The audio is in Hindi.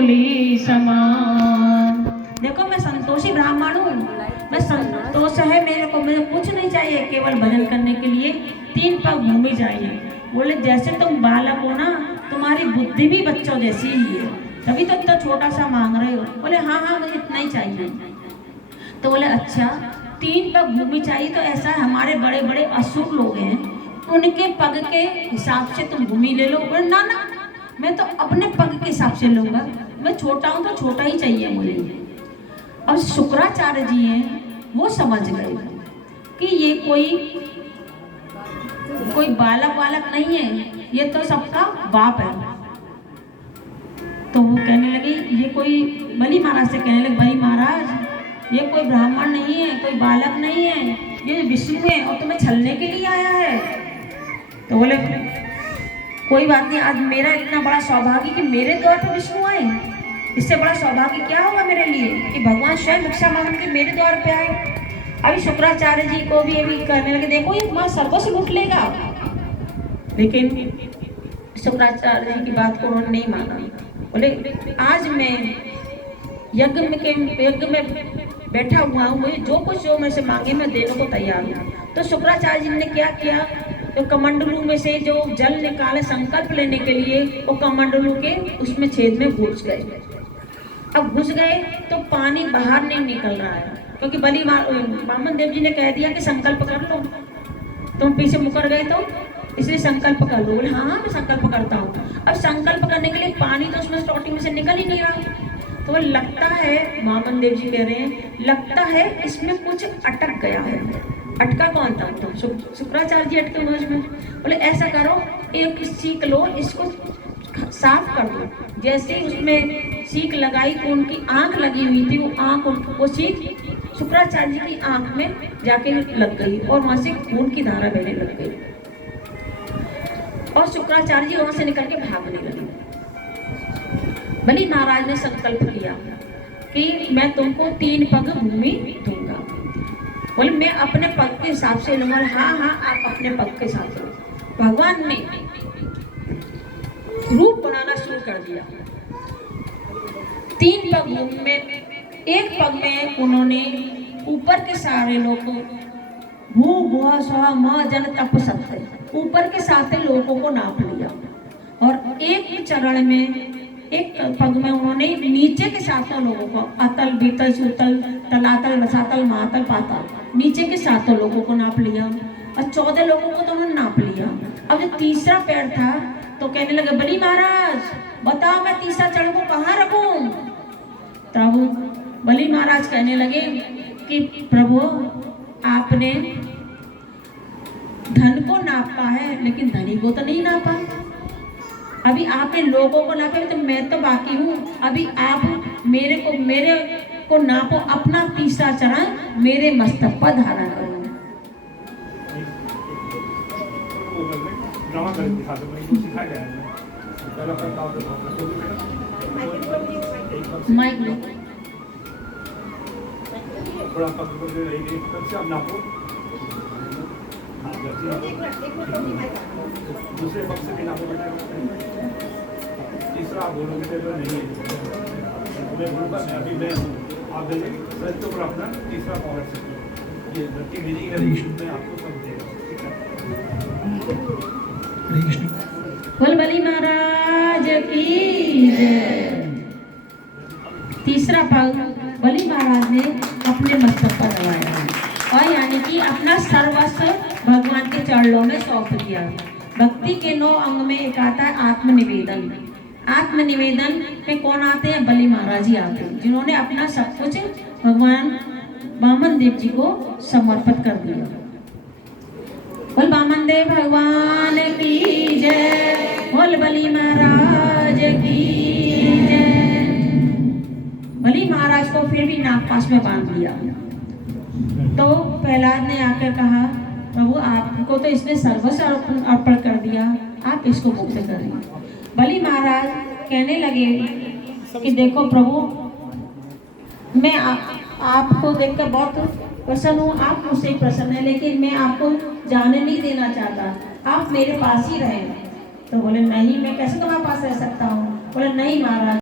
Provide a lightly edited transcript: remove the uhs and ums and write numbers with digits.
मूली समान। देखो मैं संतोषी ब्राह्मण हूँ, मैं संतोष है मेरे को, मुझे कुछ नहीं चाहिए, केवल भजन करने के लिए 3 पग भूमि चाहिए। बोले जैसे तुम बालक हो ना, तुम्हारी बुद्धि भी बच्चों जैसी ही है, तभी तो इतना छोटा सा मांग रहे हो। बोले हाँ हाँ मुझे इतना ही चाहिए। तो बोले अच्छा 3 पग भूमि चाहिए, तो ऐसा है हमारे बड़े बड़े असुर लोग हैं, उनके पग के हिसाब से तुम भूमि ले लो। बोले ना ना, मैं तो अपने पग के हिसाब से लूंगा, मैं छोटा हूँ तो छोटा ही चाहिए मुझे। अब शुक्राचार्य जी हैं, वो समझ गए कि ये कोई बालक वालक नहीं है, ये तो सबका बाप है। तो वो कहने लगे, ये कोई बलि महाराज से कहने लगे, बलि महाराज ये कोई ब्राह्मण नहीं है, कोई बालक नहीं है, ये विष्णु है और तुम्हें छलने के लिए आया है। तो बोले कोई बात नहीं, आज मेरा इतना बड़ा सौभाग्य कि मेरे द्वार पर विष्णु आए, इससे बड़ा सौभाग्य क्या होगा मेरे लिए कि भगवान स्वयं भिक्षा मांग के मेरे द्वार पे आए। अभी शुक्राचार्य जी को भी अभी कहने लगे, देखो ये मां सर्वस्व लूट लेगा, लेकिन शुक्राचार्य जी की बात को उन्होंने नहीं माना। बोले आज मैं यज्ञ में बैठा हुआ हूँ, मुझे जो कुछ जो मेरे से मांगे मैं देने को तैयार हूँ। तो शुक्राचार्य जी ने क्या किया, तो कमंडलू में से जो जल निकाले संकल्प लेने के लिए, वो कमंडलू के उसमें छेद में घुस गए। अब घुस गए तो पानी बाहर नहीं निकल रहा है, क्योंकि वामन देव जी ने कह दिया कि संकल्प कर लो, तुम पीछे मुकर गए तो इसलिए संकल्प कर लो। बोले हाँ हाँ मैं संकल्प करता हूँ। अब संकल्प करने के लिए पानी तो उसमें स्टार्टिंग में से निकल ही नहीं रहा। तो लगता है, वामन देव जी कह रहे हैं, लगता है इसमें कुछ अटक गया है। अटका कौन था? तो शुक्राचार्य जी अटके हुए उसमें। बोले ऐसा करो, एक सीख लो, इसको साफ कर दो। जैसे ही उसमें सीख लगाई तो उनकी आंख लगी हुई थी, वो आंख वो सीख शुक्राचार्य जी की आंख में जाके लग गई और वहां से खून की धारा बहने लग गई और शुक्राचार्य जी वहां से निकल के भागने लगे। बलि महाराज ने संकल्प किया कि मैं तुमको 3 पग भूमि दूंगा। बोले मैं अपने पग के हिसाब से लूंगा। हाँ हाँ आप अपने पग के हिसाब से। भगवान ने रूप बनाना शुरू कर दिया। 3 पग भूमि में, 1 पग में उन्होंने ऊपर के सारे लोगों, भू भुआ स्वा म जन तप सत्य, ऊपर के 7 लोगों को नाप लिया। और एक चरण में, एक पग में उन्होंने नीचे के 7 लोगों को, अतल बीतल सुतल तलातल रसातल महातल पाताल, नीचे के 7 लोगों को नाप लिया और 14 लोगों को तो उन्होंने नाप लिया। अब जो तीसरा पैर था तो कहने लगे, बलि महाराज बताओ मैं तीसरा चरण को कहाँ रखूं? तब बलि महाराज कहने लगे कि प्रभु आपने धन को नापा है लेकिन धनी को तो नहीं नापा। अभी आपने लोगों को नापा, तो मैं तो बाकी हूँ। अभी आप मेरे को नापो, अपना तीसरा चरण मेरे मस्तक पर धारण करो। माइक लो। दूसरे पक्ष से भी नापो बेटा, तीसरा आप बोलोगे तो नहीं है, मैं बोलूँगा मैं अभी मैं हूँ, आप देखिए सच तो अपना तीसरा पावर से ये धरती भेजी में आपको सब देगा। हरे कृष्ण। बोल बलि महाराज की जय। तीसरा पग बलि महाराज ने अपने मस्तक पर दबाया और यानी कि अपना सर्वस्व भगवान के चरणों में सौंप दिया। भक्ति के 9 अंग में एक आता है आत्मनिवेदन। आत्मनिवेदन में कौन आते हैं? बलि महाराज ही आते हैं, जिन्होंने अपना सब कुछ भगवान वामन देव जी को समर्पित कर दिया। बोल वामन देव भगवान की जय, बोल बलि महाराज की जय। बलि महाराज को फिर भी नागपाश में बांध दिया। तो प्रहलाद ने आकर कहा, प्रभु आपको तो इसने सर्वस्व अर्पण कर दिया, आप इसको मुक्त करें। बलि महाराज कहने लगे कि देखो प्रभु, मैं आपको देखकर बहुत प्रसन्न हूँ, आप मुझसे प्रसन्न है, लेकिन मैं आपको जाने नहीं देना चाहता, आप मेरे पास ही रहें। तो बोले नहीं, मैं कैसे तुम्हारे पास रह सकता हूँ? बोले नहीं महाराज।